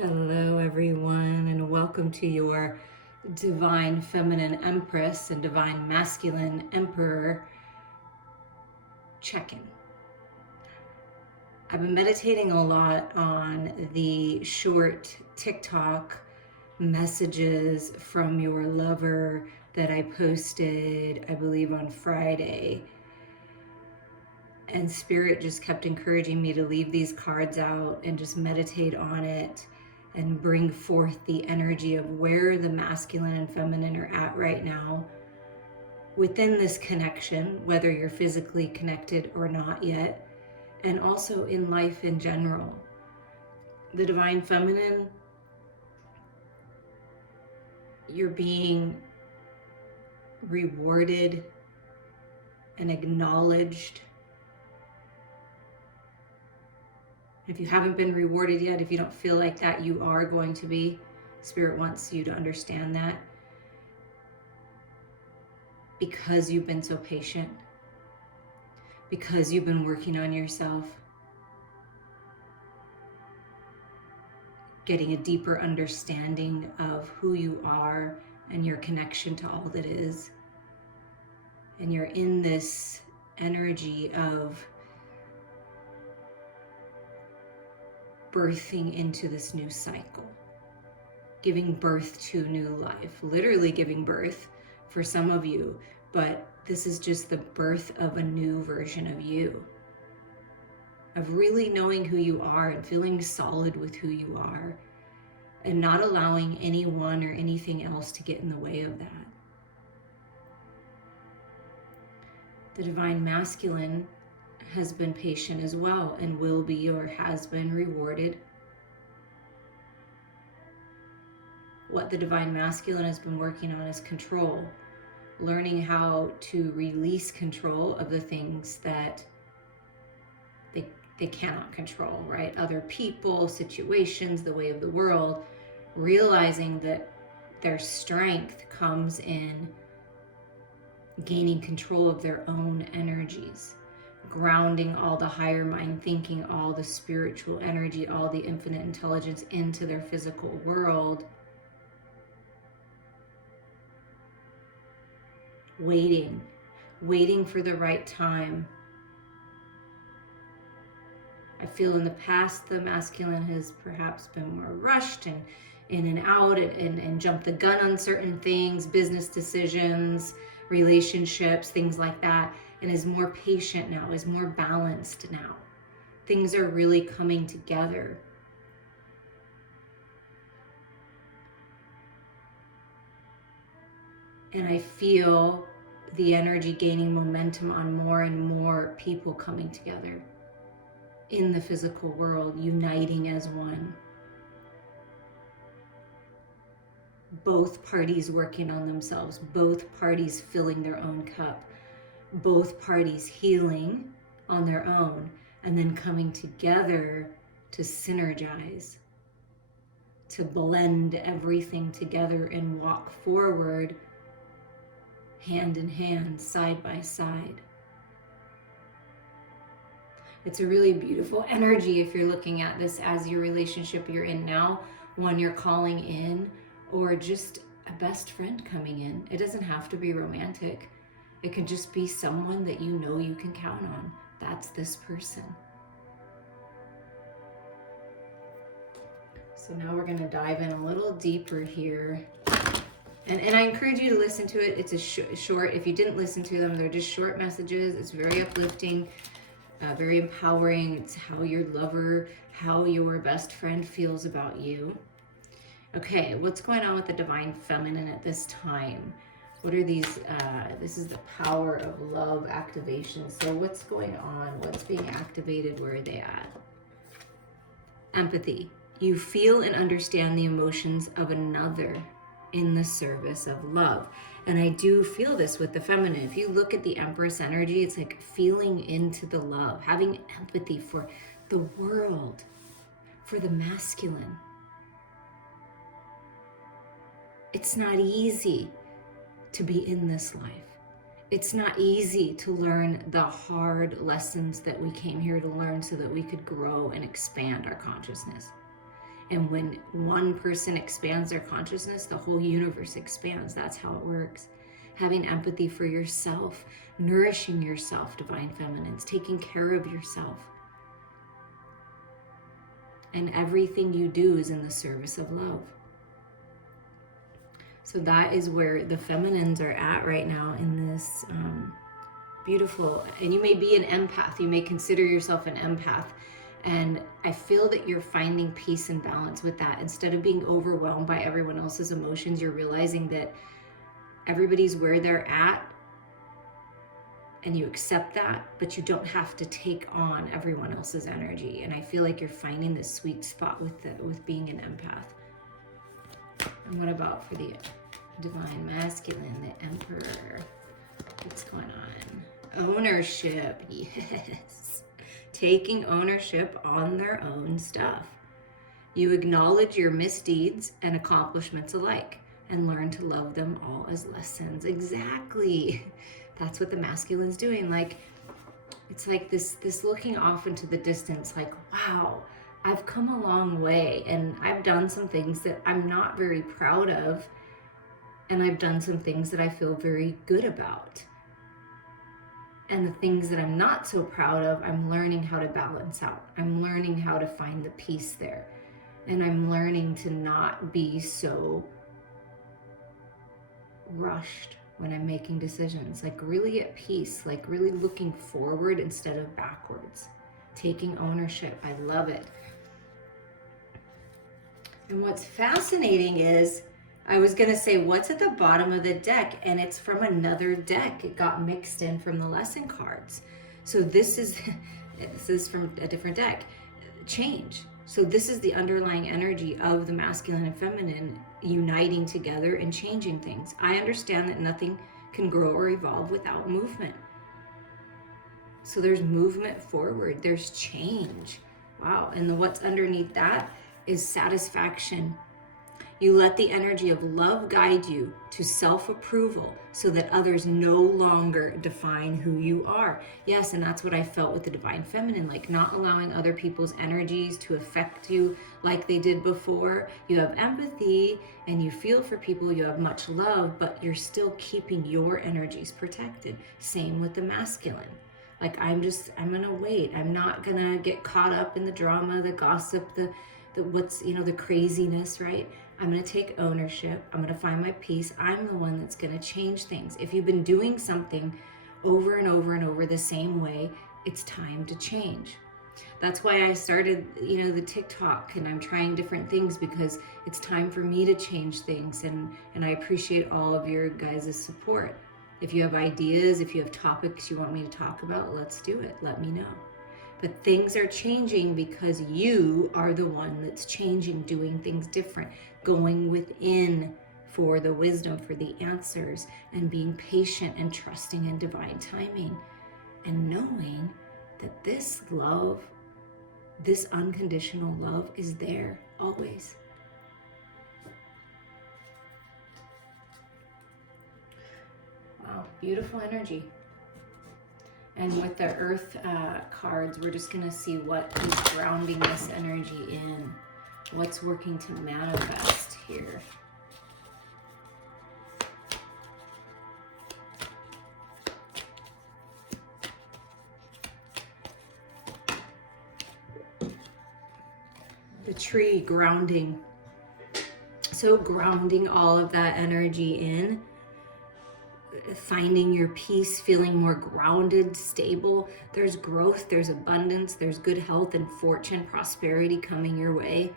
Hello, everyone, and welcome to your Divine Feminine Empress and Divine Masculine Emperor check-in. I've been meditating a lot on the short TikTok messages from your lover that I posted, I believe, on Friday. And Spirit just kept encouraging me to leave these cards out and just meditate on it and bring forth the energy of where the masculine and feminine are at right now within this connection, whether you're physically connected or not yet, and also in life in general. The divine feminine, you're being rewarded and acknowledged. If you haven't been rewarded yet, if you don't feel like that, you are going to be. Spirit wants you to understand that. Because you've been so patient. Because you've been working on yourself. Getting a deeper understanding of who you are and your connection to all that is. And you're in this energy of birthing into this new cycle, giving birth to new life, literally giving birth for some of you, but this is just the birth of a new version of you, of really knowing who you are and feeling solid with who you are and not allowing anyone or anything else to get in the way of that. The divine masculine has been patient as well and will be or has been rewarded. What the divine masculine has been working on is control, learning how to release control of the things that they cannot control, right? Other people, situations, the way of the world, realizing that their strength comes in gaining control of their own energies, grounding all the higher mind thinking, all the spiritual energy, all the infinite intelligence into their physical world. Waiting for the right time. I feel in the past the masculine has perhaps been more rushed and in and out and jumped the gun on certain things, business decisions, relationships, things like that, and is more patient now, is more balanced now. Things are really coming together. And I feel the energy gaining momentum on more and more people coming together in the physical world, uniting as one. Both parties working on themselves, both parties filling their own cup, both parties healing on their own, and then coming together to synergize, to blend everything together and walk forward hand in hand, side by side. It's a really beautiful energy if you're looking at this as your relationship you're in now, one you're calling in, or just a best friend coming in. It doesn't have to be romantic. It can just be someone that you know you can count on. That's this person. So now we're going to dive in a little deeper here. And I encourage you to listen to it. It's a short, if you didn't listen to them, they're just short messages. It's very uplifting, very empowering. It's how your lover, how your best friend feels about you. Okay, what's going on with the divine feminine at this time? What are these? This is the power of love activation. So what's going on? What's being activated? Where are they at? Empathy. You feel and understand the emotions of another in the service of love. And I do feel this with the feminine. If you look at the Empress energy, it's like feeling into the love, having empathy for the world, for the masculine. It's not easy to be in this life. It's not easy to learn the hard lessons that we came here to learn so that we could grow and expand our consciousness. And when one person expands their consciousness, the whole universe expands. That's how it works. Having empathy for yourself, nourishing yourself, divine feminines, taking care of yourself. And everything you do is in the service of love. So that is where the feminines are at right now in this beautiful, and you may be an empath, you may consider yourself an empath, and I feel that you're finding peace and balance with that. Instead of being overwhelmed by everyone else's emotions, you're realizing that everybody's where they're at, and you accept that, but you don't have to take on everyone else's energy. And I feel like you're finding this sweet spot with being an empath. And what about for the divine masculine, the emperor? What's going on? Ownership, yes. Taking ownership on their own stuff. You acknowledge your misdeeds and accomplishments alike and learn to love them all as lessons. Exactly. That's what the masculine's doing. Like, it's like this looking off into the distance, like, wow, I've come a long way, and I've done some things that I'm not very proud of, and I've done some things that I feel very good about. And the things that I'm not so proud of, I'm learning how to balance out. I'm learning how to find the peace there. And I'm learning to not be so rushed when I'm making decisions, like really at peace, like really looking forward instead of backwards. Taking ownership, I love it. And what's fascinating is, I was gonna say what's at the bottom of the deck, and it's from another deck. It got mixed in from the lesson cards. So this is from a different deck. Change. So this is the underlying energy of the masculine and feminine uniting together and changing things. I understand that nothing can grow or evolve without movement. So there's movement forward, there's change. Wow, and what's underneath that is satisfaction. You let the energy of love guide you to self-approval so that others no longer define who you are. Yes, and that's what I felt with the divine feminine, like not allowing other people's energies to affect you like they did before. You have empathy and you feel for people, you have much love, but you're still keeping your energies protected. Same with the masculine. Like, I'm gonna wait. I'm not gonna get caught up in the drama, the gossip, the craziness, right? I'm going to take ownership. I'm going to find my peace. I'm the one that's going to change things. If you've been doing something over and over and over the same way, it's time to change. That's why I started, the TikTok, and I'm trying different things because it's time for me to change things. And I appreciate all of your guys' support. If you have ideas, if you have topics you want me to talk about, let's do it. Let me know. But things are changing because you are the one that's changing, doing things different, going within for the wisdom, for the answers, and being patient and trusting in divine timing, and knowing that this love, this unconditional love, is there always. Wow, beautiful energy. And with the earth cards, we're just gonna see what is grounding this energy in. What's working to manifest here. The tree grounding. So grounding all of that energy in. Finding your peace, feeling more grounded, stable. There's growth, there's abundance, there's good health and fortune, prosperity coming your way.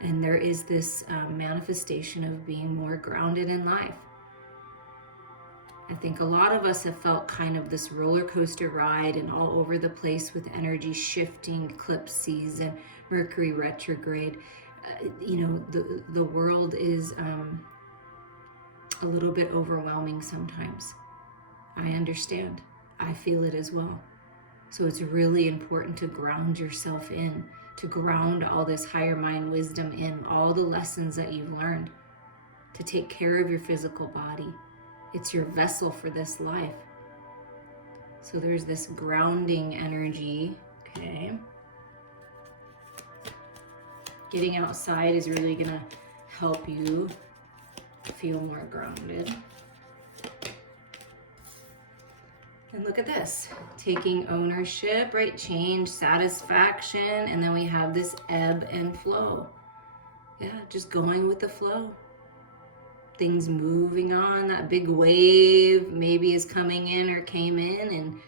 And there is this manifestation of being more grounded in life. I think a lot of us have felt kind of this roller coaster ride and all over the place with energy shifting, eclipse season, Mercury retrograde. The world is a little bit overwhelming sometimes. I understand. I feel it as well. So it's really important to ground yourself in, to ground all this higher mind wisdom in, all the lessons that you've learned, to take care of your physical body. It's your vessel for this life. So there's this grounding energy, okay? Getting outside is really gonna help you feel more grounded. And look at this, taking ownership, right? Change, satisfaction, and then we have this ebb and flow. Yeah, just going with the flow. Things moving on, that big wave maybe is coming in or came in and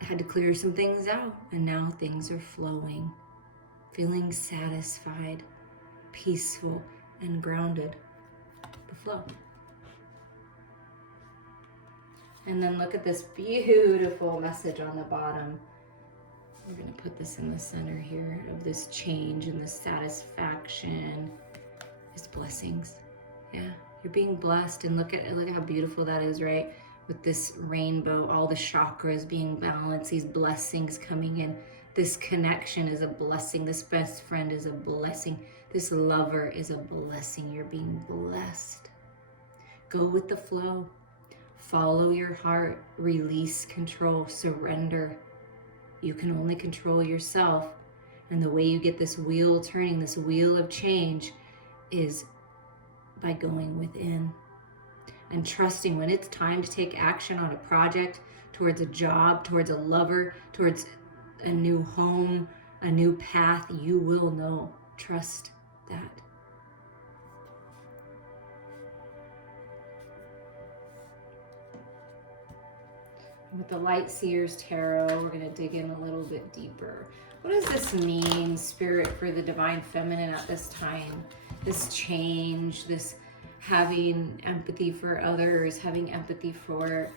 had to clear some things out. And now things are flowing, feeling satisfied, peaceful, and grounded. The flow. And then look at this beautiful message on the bottom. We're going to put this in the center here of this change and this satisfaction is blessings. Yeah, you're being blessed, and look at how beautiful that is, right? With this rainbow, all the chakras being balanced, these blessings coming in. This connection is a blessing. This best friend is a blessing. This lover is a blessing. You're being blessed. Go with the flow. Follow your heart. Release control. Surrender. You can only control yourself. And the way you get this wheel turning, this wheel of change, is by going within and trusting when it's time to take action on a project, towards a job, towards a lover, towards a new home, a new path. You will know. Trust that. With the Light Seers Tarot, we're going to dig in a little bit deeper. What does this mean, Spirit, for the Divine Feminine at this time? This change, this having empathy for others, having empathy for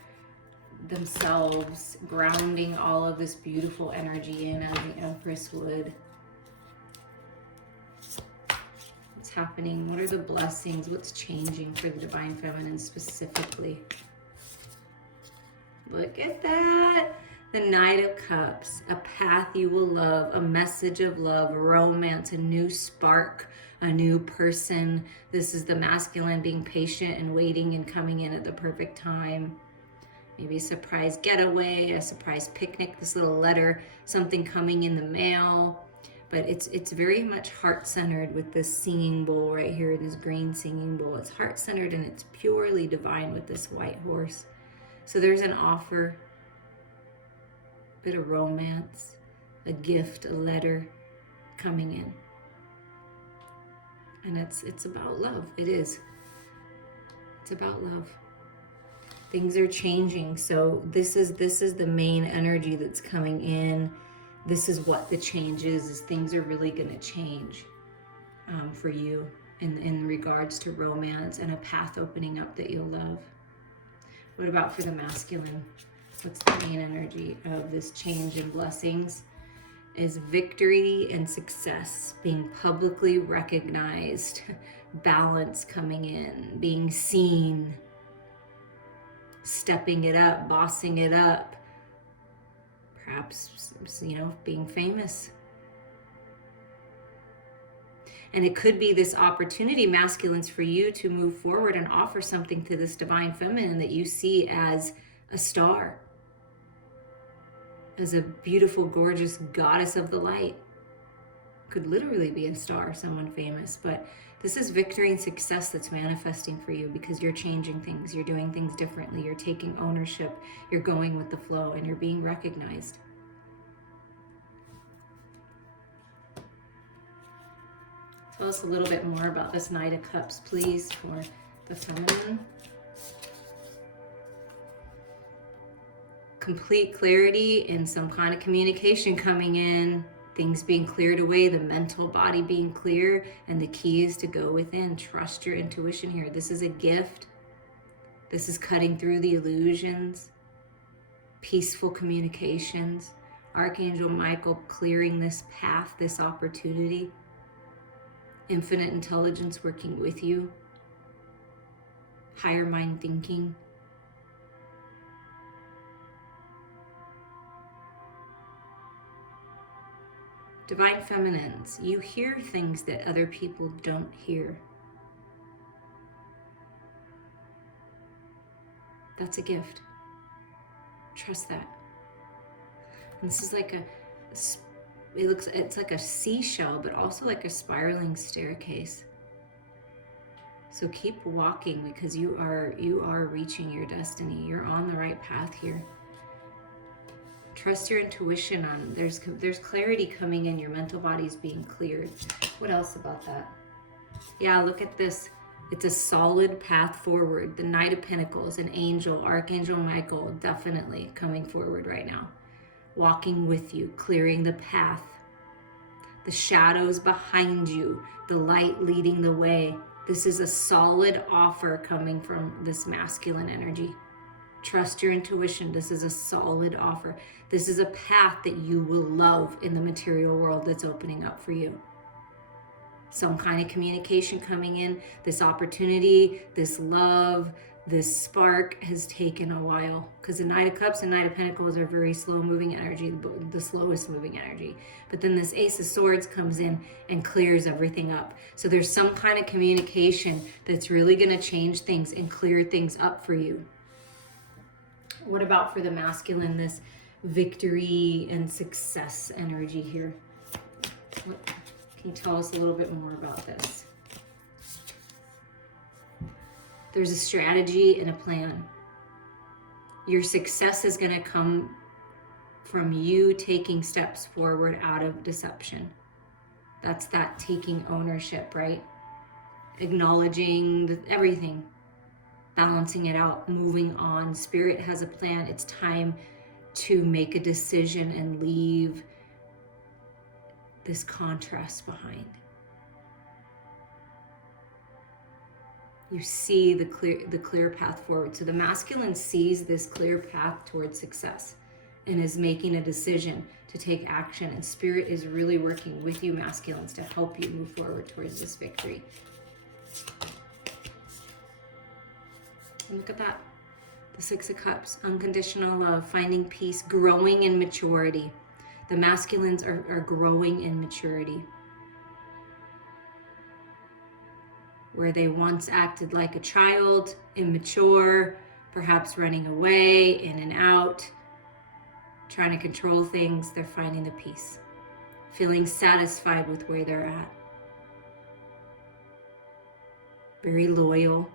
themselves, grounding all of this beautiful energy in as the Empress would. What's happening? What are the blessings? What's changing for the Divine Feminine specifically? Look at that. The Knight of Cups, a path you will love, a message of love, romance, a new spark, a new person. This is the masculine being patient and waiting and coming in at the perfect time. Maybe a surprise getaway, a surprise picnic, this little letter, something coming in the mail. But it's very much heart-centered with this singing bowl right here, this green singing bowl. It's heart-centered and it's purely divine with this white horse. So there's an offer, a bit of romance, a gift, a letter coming in. And it's about love. It is. It's about love. Things are changing. So this is the main energy that's coming in. This is what the change is things are really going to change for you in regards to romance and a path opening up that you'll love. What about for the masculine? What's the main energy of this change and blessings? Is victory and success, being publicly recognized, balance coming in, being seen, stepping it up, bossing it up, perhaps, being famous. And it could be this opportunity, masculines, for you to move forward and offer something to this Divine Feminine that you see as a star, as a beautiful, gorgeous goddess of the light. Could literally be a star, someone famous, but this is victory and success that's manifesting for you because you're changing things, you're doing things differently, you're taking ownership, you're going with the flow, and you're being recognized. Tell us a little bit more about this Knight of Cups, please, for the feminine. Complete clarity and some kind of communication coming in, things being cleared away, the mental body being clear, and the key is to go within. Trust your intuition here. This is a gift. This is cutting through the illusions, peaceful communications. Archangel Michael clearing this path, this opportunity. Infinite intelligence working with you. Higher mind thinking. Divine Feminines, you hear things that other people don't hear. That's a gift. Trust that. And this is like a it's like a seashell, but also like a spiraling staircase. So keep walking, because you are reaching your destiny. You're on the right path here. Trust your intuition on, there's clarity coming in, your mental body's being cleared. What else about that? Yeah, look at this. It's a solid path forward. The Knight of Pentacles, an angel, Archangel Michael, definitely coming forward right now. Walking with you, clearing the path. The shadows behind you, the light leading the way. This is a solid offer coming from this masculine energy. Trust your intuition. This is a solid offer. This is a path that you will love in the material world that's opening up for you. Some kind of communication coming in, this opportunity, this love, this spark has taken a while, because the Knight of Cups and Knight of Pentacles are very slow moving energy, the slowest moving energy. But then this Ace of Swords comes in and clears everything up. So there's some kind of communication that's really going to change things and clear things up for you. What about for the masculine, this victory and success energy here? What, can you tell us a little bit more about this? There's a strategy and a plan. Your success is going to come from you taking steps forward out of deception. That's that taking ownership, right? Acknowledging everything. Balancing it out, moving on. Spirit has a plan. It's time to make a decision and leave this contrast behind. You see the clear path forward. So the masculine sees this clear path towards success and is making a decision to take action. And Spirit is really working with you, masculines, to help you move forward towards this victory. And look at that. The Six of Cups, unconditional love, finding peace, growing in maturity. The masculines are growing in maturity. Where they once acted like a child, immature, perhaps running away, in and out, trying to control things, they're finding the peace. Feeling satisfied with where they're at. Very loyal.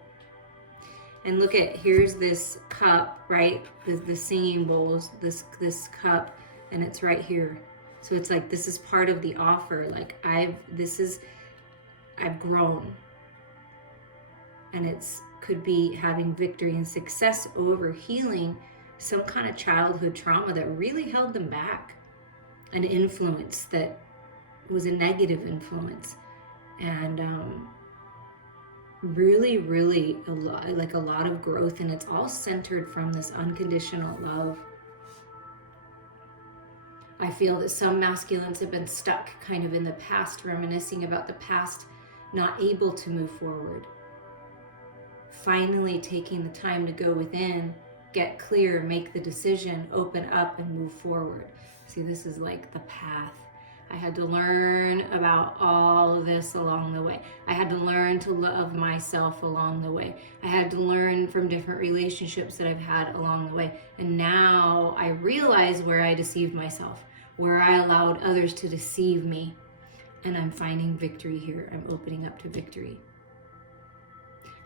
And look at, here's this cup, right? The singing bowls, this cup, and it's right here. So it's like, this is part of the offer. Like I've grown. And it's could be having victory and success over healing some kind of childhood trauma that really held them back. An influence that was a negative influence. And really a lot of growth, and it's all centered from this unconditional love. I feel that some masculines have been stuck kind of in the past, reminiscing about the past, not able to move forward. Finally taking the time to go within, get clear, make the decision, open up, and move forward. See, this is like the path. I had to learn about all of this along the way. I had to learn to love myself along the way. I had to learn from different relationships that I've had along the way. And now I realize where I deceived myself, where I allowed others to deceive me. And I'm finding victory here. I'm opening up to victory.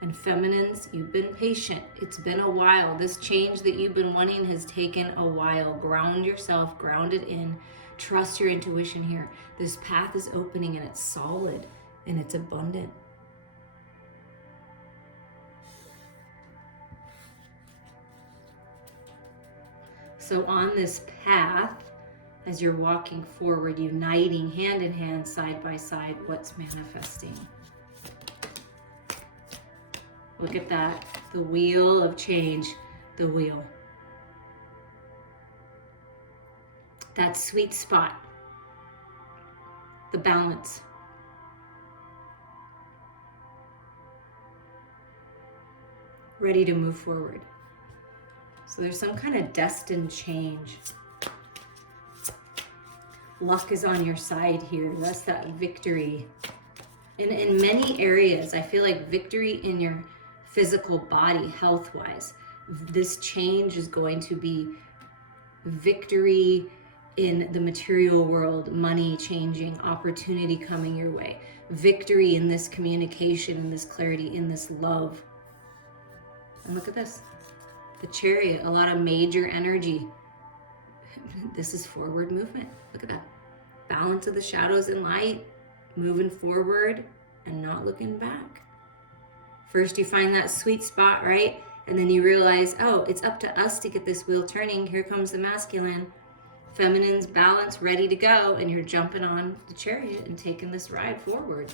And feminines, you've been patient. It's been a while. This change that you've been wanting has taken a while. Ground yourself, ground it in. Trust your intuition here. This path is opening and it's solid and it's abundant. So on this path, as you're walking forward, uniting hand in hand, side by side, what's manifesting? Look at that. The wheel of change, the wheel. That sweet spot, the balance. Ready to move forward. So there's some kind of destined change. Luck is on your side here. That's that victory. In many areas, I feel like victory in your physical body, health-wise. This change is going to be victory in the material world, money changing, opportunity coming your way, victory in this communication, in this clarity, in this love. And look at this, the Chariot, a lot of major energy. This is forward movement. Look at that. Balance of the shadows and light, moving forward and not looking back. First you find that sweet spot, right? And then you realize, oh, it's up to us to get this wheel turning. Here comes the masculine. Feminine's balance, ready to go, and you're jumping on the Chariot and taking this ride forward.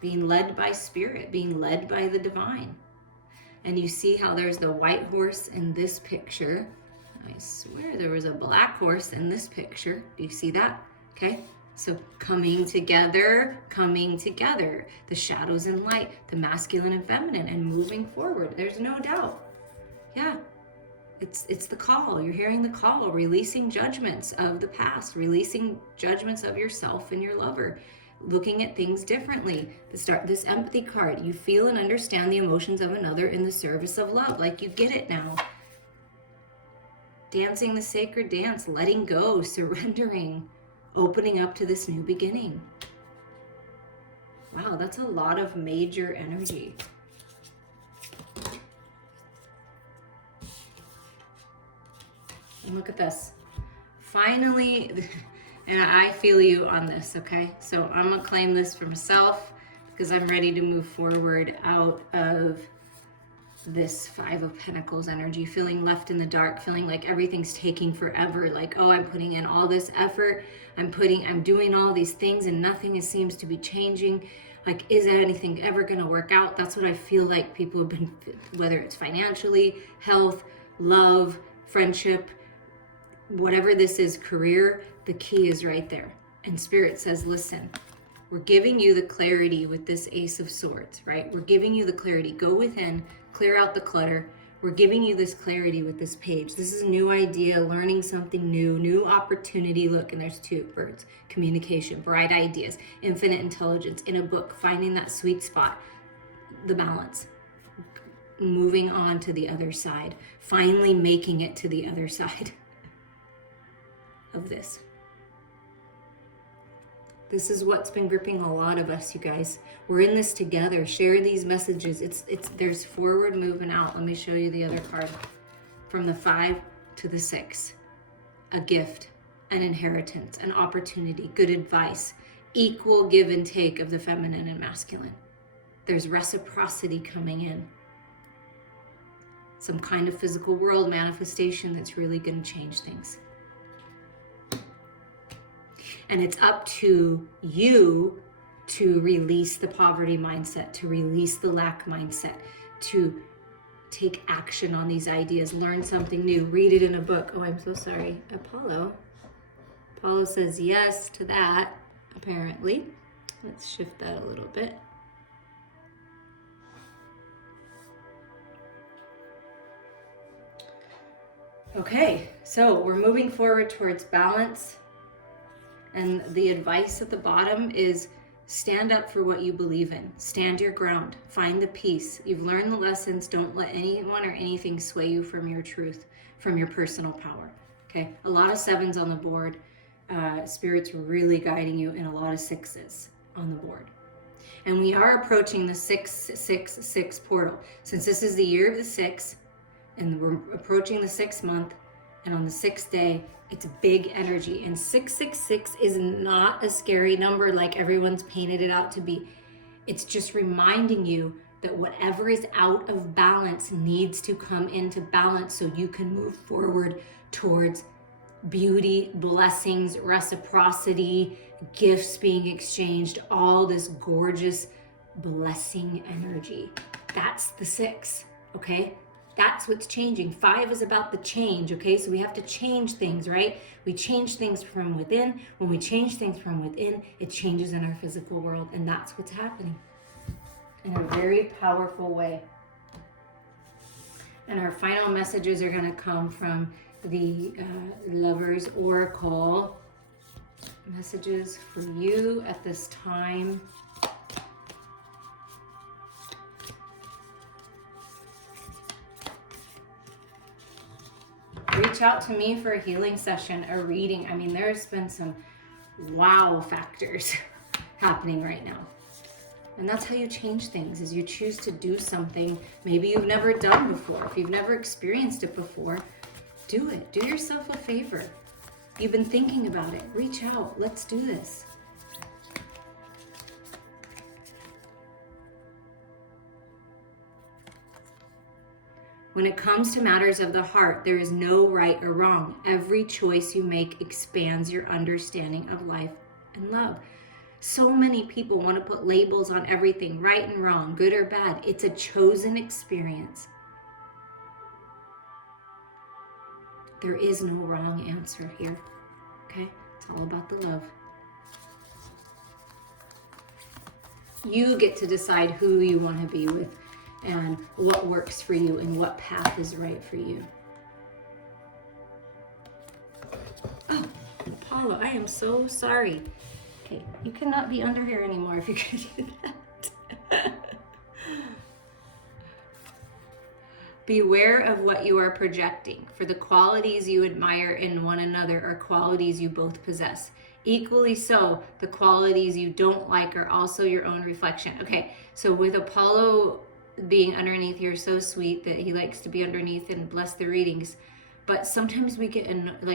Being led by spirit, being led by the divine. And you see how there's the white horse in this picture. I swear there was a black horse in this picture. Do you see that? Okay, so coming together, the shadows and light, the masculine and feminine, and moving forward. There's no doubt. Yeah. It's the call. You're hearing the call, releasing judgments of the past, releasing judgments of yourself and your lover, looking at things differently. This empathy card, you feel and understand the emotions of another in the service of love. Like you get it now. Dancing the sacred dance, letting go, surrendering, opening up to this new beginning. Wow, that's a lot of major energy. And look at this. Finally, and I feel you on this, okay? So I'm gonna claim this for myself because I'm ready to move forward out of this Five of Pentacles energy, feeling left in the dark, feeling like everything's taking forever. Like, oh, I'm putting in all this effort. I'm doing all these things and nothing seems to be changing. Like, is anything ever gonna work out? That's what I feel like people have been, whether it's financially, health, love, friendship, whatever this is, career, the key is right there. And Spirit says, listen, we're giving you the clarity with this Ace of Swords, right? We're giving you the clarity. Go within, clear out the clutter. We're giving you this clarity with this page. This is a new idea, learning something new opportunity. Look, and there's two birds. Communication, bright ideas, infinite intelligence, in a book, finding that sweet spot, the balance. Moving on to the other side, finally making it to the other side of this. This is what's been gripping a lot of us, you guys. We're in this together. Share these messages. There's forward moving out. Let me show you the other card. From the 5 to the 6. A gift, an inheritance, an opportunity, good advice, equal give and take of the feminine and masculine. There's reciprocity coming in. Some kind of physical world manifestation that's really going to change things. And it's up to you to release the poverty mindset, to release the lack mindset, to take action on these ideas, learn something new, read it in a book. Oh, I'm so sorry. Apollo says yes to that, apparently. Let's shift that a little bit. Okay, so we're moving forward towards balance. And the advice at the bottom is stand up for what you believe in. Stand your ground. Find the peace. You've learned the lessons. Don't let anyone or anything sway you from your truth, from your personal power. Okay, a lot of 7s on the board. Spirit's really guiding you, and a lot of 6s on the board. And we are approaching the 666 portal. Since this is the year of the 6, and we're approaching the 6th month, and on the 6th day, it's big energy. And 666 is not a scary number like everyone's painted it out to be. It's just reminding you that whatever is out of balance needs to come into balance so you can move forward towards beauty, blessings, reciprocity, gifts being exchanged, all this gorgeous blessing energy. That's the 6, okay? That's what's changing. 5 is about the change, okay? So we have to change things, right? We change things from within. When we change things from within, it changes in our physical world, and that's what's happening in a very powerful way. And our final messages are going to come from the Lover's Oracle. Messages for you at this time. reach out to me for a healing session, a reading. I mean, there's been some wow factors happening right now. And that's how you change things, is you choose to do something maybe you've never done before. If you've never experienced it before, do it. Do yourself a favor. You've been thinking about it. Reach out. Let's do this. When it comes to matters of the heart, there is no right or wrong. Every choice you make expands your understanding of life and love. So many people want to put labels on everything, right and wrong, good or bad. It's a chosen experience. There is no wrong answer here, okay? It's all about the love. You get to decide who you want to be with and what works for you and what path is right for you. Oh, Paula, I am so sorry. Okay, you cannot be under here anymore if you can do that. Beware of what you are projecting, for the qualities you admire in one another are qualities you both possess. Equally so, the qualities you don't like are also your own reflection. Okay, so with Apollo being underneath here, so sweet that he likes to be underneath and bless the readings. But sometimes we get,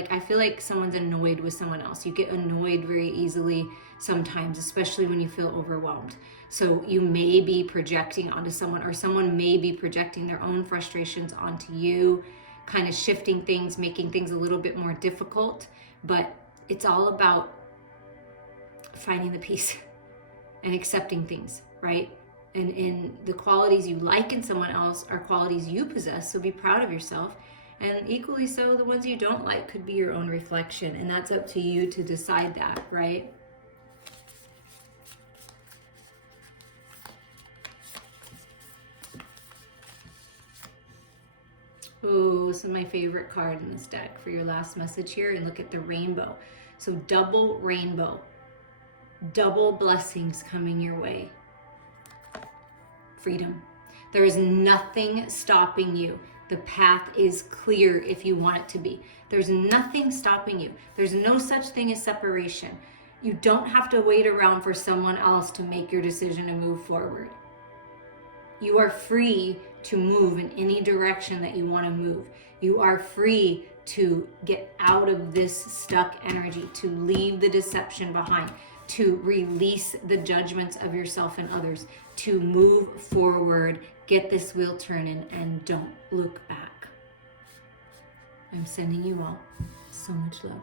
I feel like someone's annoyed with someone else. You get annoyed very easily sometimes, especially when you feel overwhelmed. So you may be projecting onto someone, or someone may be projecting their own frustrations onto you, kind of shifting things, making things a little bit more difficult. But it's all about finding the peace and accepting things, right? And in the qualities you like in someone else are qualities you possess, so be proud of yourself. And equally so, the ones you don't like could be your own reflection, and that's up to you to decide that, right? Oh, this is my favorite card in this deck for your last message here, and look at the rainbow. So double rainbow, double blessings coming your way. Freedom. There is nothing stopping you. The path is clear if you want it to be. There's nothing stopping you. There's no such thing as separation. You don't have to wait around for someone else to make your decision to move forward. You are free to move in any direction that you want to move. You are free to get out of this stuck energy, to leave the deception behind, to release the judgments of yourself and others, to move forward, get this wheel turning, and don't look back. I'm sending you all so much love.